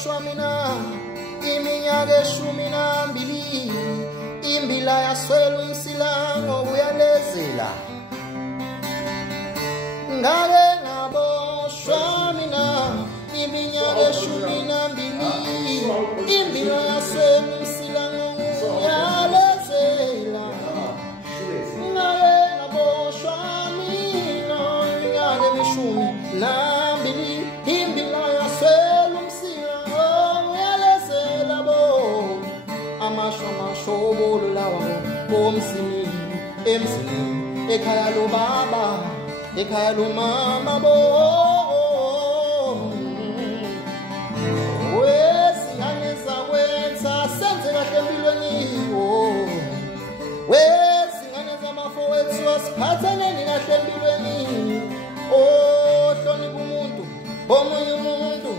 ngaboshwa mina iminyaka 12 imbila yaswela umsila ngokuyalezela ngake ngaboshwa mina iminyaka 12 imbila yaswela umsila ngokuyalezela ngake ngaboshwa mina iminyaka 12 imbila yaswela umsila ngokuyalezela bo amashobo lawa bomsini emsini ekhaya lo baba ekhaya lo mama bo wesingane zakwenza senze kahle empilweni wesingane zamafowethu asiphathaneni kahle empilweni hlonipha umuntu omunye umuntu